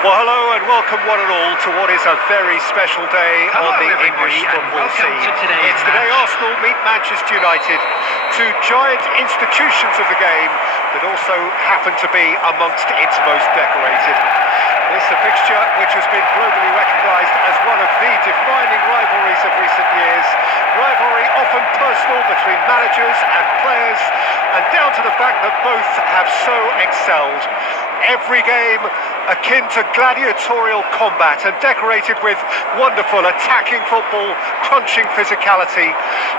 Well, hello and welcome one and all to what is a very special day on the English football scene. It's the day Arsenal meet Manchester United, two giant institutions of the game that also happen to be amongst its most decorated. This is a fixture which has been globally recognised as one of the defining rivalries of recent years. Rivalry often personal between managers and players, and down to the fact that both have so excelled. Every game akin to gladiatorial combat and decorated with wonderful attacking football, crunching physicality.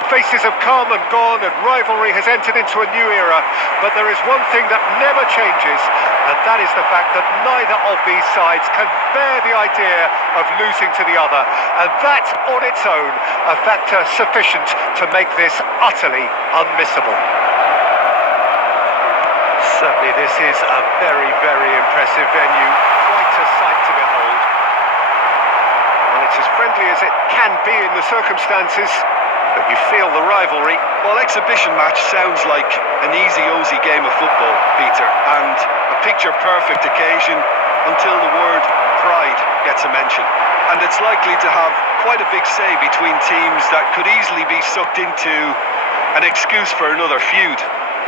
Faces have come and gone and rivalry has entered into a new era, but there is one thing that never changes, and that is the fact that neither of these sides can bear the idea of losing to the other, and that on its own a factor sufficient to make this utterly unmissable. Certainly this is a very, very impressive venue, quite a sight to behold. Well, it's as friendly as it can be in the circumstances, but you feel the rivalry. Well, exhibition match sounds like an easy-ozy game of football, Peter, and a picture-perfect occasion until the word pride gets a mention. And it's likely to have quite a big say between teams that could easily be sucked into an excuse for another feud.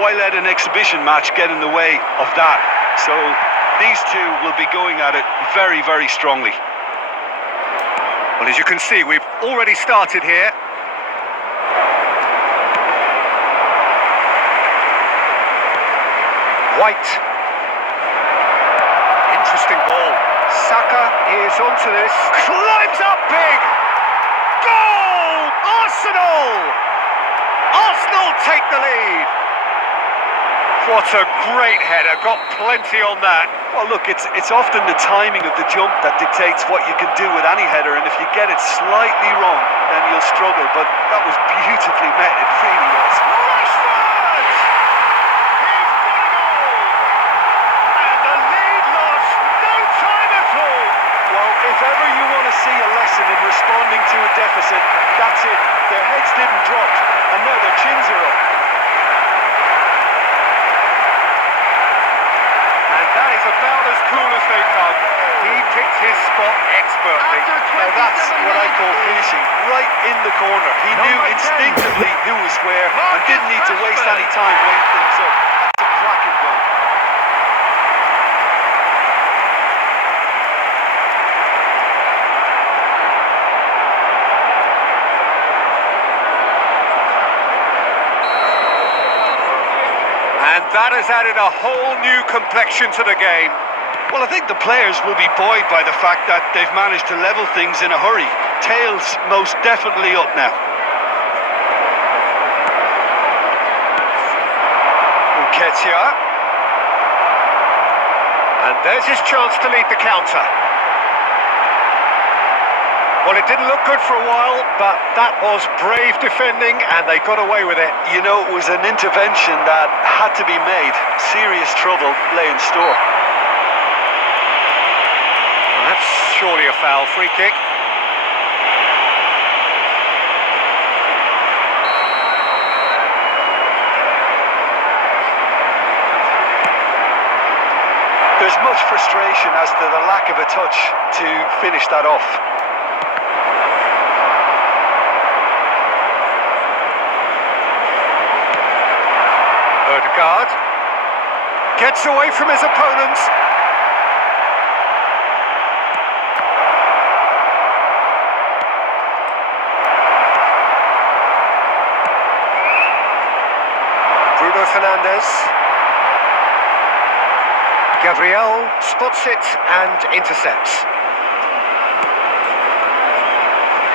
Why let an exhibition match get in the way of that? So these two will be going at it very, very strongly. Well, as you can see, we've already started here. White. Interesting ball. Saka is onto this. Climbs up big. Goal! Arsenal! Arsenal take the lead. What a great header, got plenty on that. Well, look, it's often the timing of the jump that dictates what you can do with any header, and if you get it slightly wrong, then you'll struggle, but that was beautifully met, it really was. Rashford! He's got a goal! And the lead lost no time at all. Well, if ever you want to see a lesson in responding to a deficit, that's it. Their heads didn't drop, and now their chins are up. That is about as cool as they come. He picked his spot expertly. Now that's what I call finishing, right in the corner. He knew instinctively who was where and didn't need to waste any time weighing things up. That's a cracking goal. And that has added a whole new complexion to the game. Well, I think the players will be buoyed by the fact that they've managed to level things in a hurry. Tails most definitely up now. Nketiah. And there's his chance to lead the counter. Well, it didn't look good for a while, but that was brave defending, and they got away with it. You know, it was an intervention that had to be made. Serious trouble lay in store. Well, that's surely a foul. Free kick. There's much frustration as to the lack of a touch to finish that off. Guard gets away from his opponents. Bruno Fernandes. Gabriel spots it and intercepts.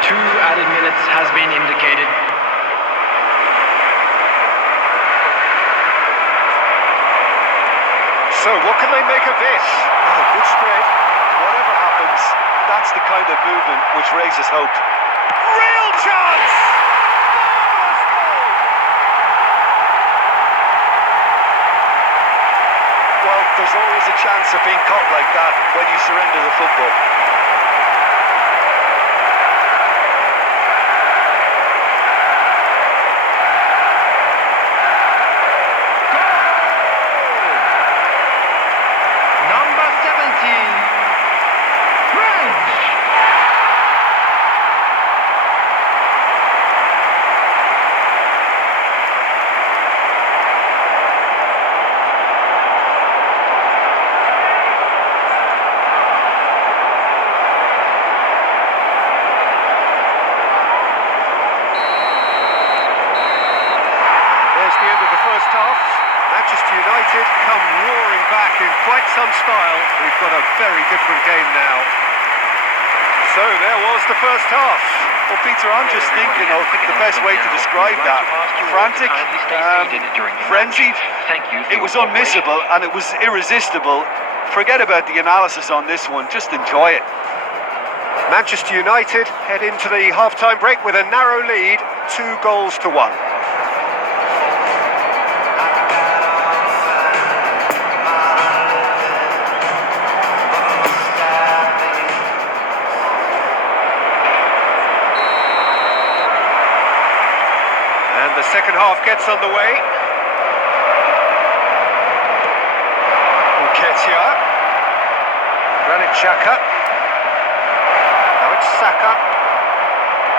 2 added minutes has been indicated. So, what can they make of this? Oh, good spread. Whatever happens, that's the kind of movement which raises hope. Real chance! Marvellous goal! Well, there's always a chance of being caught like that when you surrender the football. style, we've got a very different game now. So there was the first half. Well, Peter, I'm just thinking of the best way to describe that. Frantic, frenzied. It was unmissable and it was irresistible. Forget about the analysis on this one, just enjoy it. Manchester United head into the half-time break with a narrow lead, 2-1. And the second half gets underway. Nketiah. Granit Xhaka. Now it's Saka.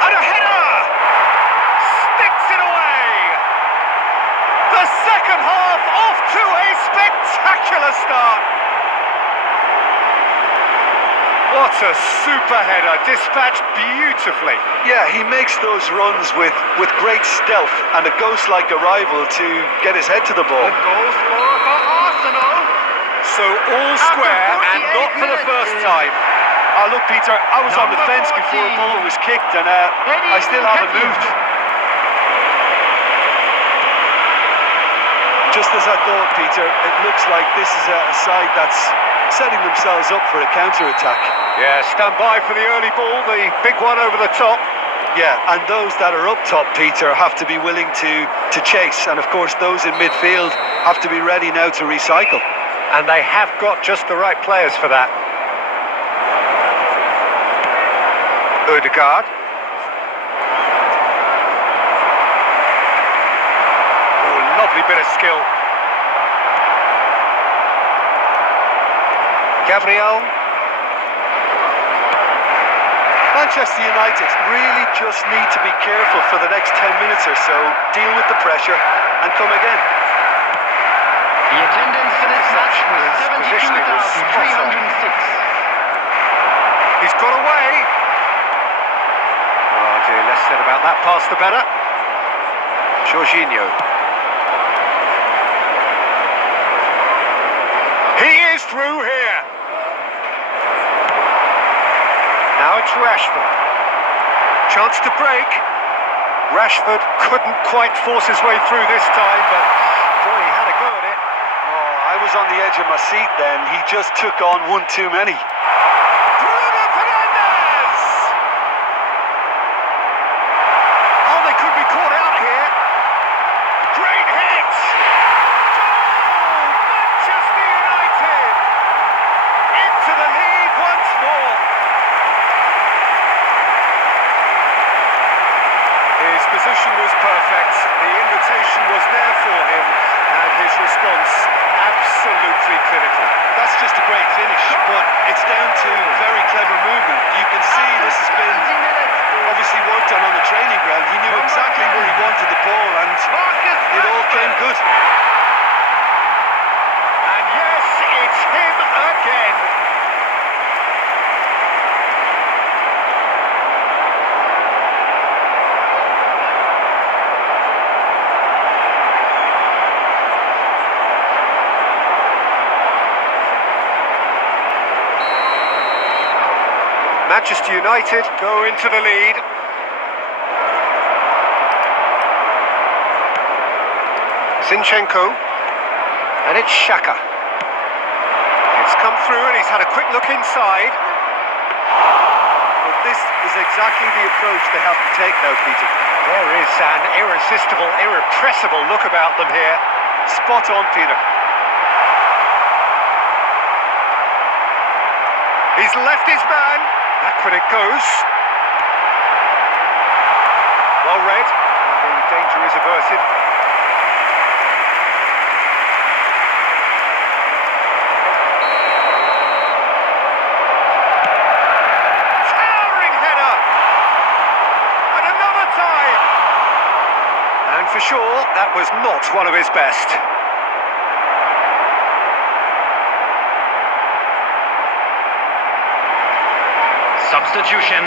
And a header! Sticks it away! The second half off to a spectacular start. What a super header, dispatched beautifully. Yeah, he makes those runs with great stealth and a ghost-like arrival to get his head to the ball. The goal scorer for Arsenal. So all square and not for the first time. Look, Peter, I was on the fence before a ball was kicked and I still haven't moved. Just as I thought, Peter, it looks like this is a side that's setting themselves up for a counter-attack. Yeah, stand by for the early ball, the big one over the top. Yeah, and those that are up top, Peter, have to be willing to chase. And of course, those in midfield have to be ready now to recycle. And they have got just the right players for that. Odegaard. Oh, lovely bit of skill. Gabriel. Manchester United really just need to be careful for the next 10 minutes or so, deal with the pressure and come again. The attendance for this match was 72,306. He's got away. Oh dear, less said about that pass the better. Jorginho. He is through here. Now it's Rashford. Chance to break. Rashford couldn't quite force his way through this time, but boy, he had a go at it. Oh, I was on the edge of my seat then. He just took on one too many. Bruno Fernandes! Oh, they could be caught out here. Great hit! Oh, Manchester United! Into the lead once more. His position was perfect. The invitation was there for him, and his response absolutely clinical. That's just a great finish, but it's down to very clever movement. You can see this has been obviously worked on the training ground. He knew exactly where he wanted the ball, and it all came good. And yes, it's him again. Manchester United go into the lead. Zinchenko, and it's Xhaka. It's come through and he's had a quick look inside. But this is exactly the approach they have to take now, Peter. There is an irresistible, irrepressible look about them here. Spot on, Peter. He's left his man. Back when it goes. Well read. The danger is averted. Towering header. And another time. And for sure, that was not one of his best. Substitution.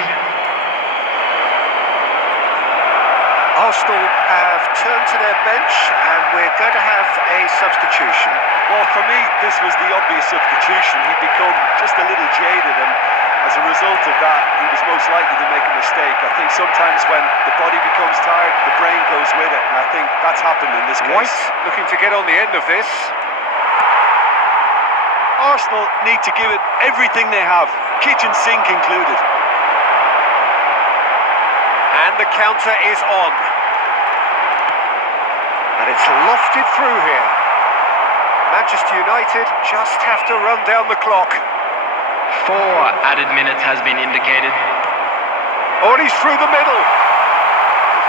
Arsenal have turned to their bench and we're going to have a substitution. Well, for me, this was the obvious substitution. He'd become just a little jaded, and as a result of that, he was most likely to make a mistake. I think sometimes when the body becomes tired, the brain goes with it, and I think that's happened in this case. White looking to get on the end of this. Arsenal need to give it everything they have, kitchen sink included. And the counter is on. And it's lofted through here. Manchester United just have to run down the clock. 4 added minutes has been indicated. Oh, and he's through the middle.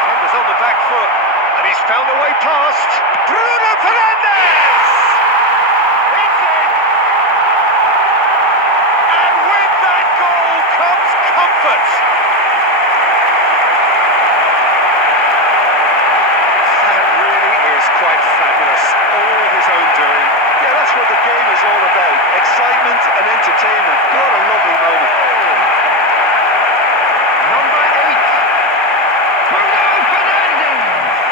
Defender's on the back foot. And he's found a way past. Bruno Fernandes! It's in! And with that goal comes comfort. That really is quite fabulous. All his own doing. Yeah, that's what the game is all about. Excitement and entertainment. What a lovely moment. Number 8, Bruno Fernandes.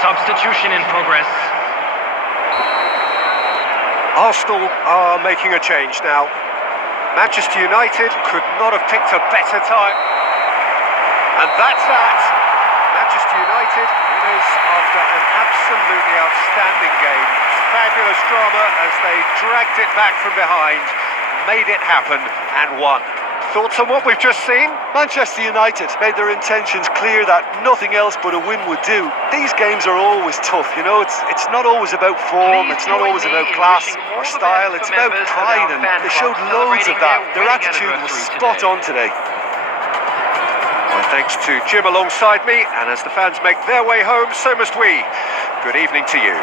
Substitution in progress. Arsenal are making a change now. Manchester United could not have picked a better time. And that's that. Manchester United winners after an absolutely outstanding game. Fabulous drama as they dragged it back from behind, made it happen and won. Thoughts on what we've just seen? Manchester United made their intentions clear that nothing else but a win would do. These games are always tough, you know, it's not always about form, it's not always about class or style, it's about pride, and they showed loads of that. Their attitude was spot on today. My thanks to Jim alongside me, and as the fans make their way home, so must we. Good evening to you.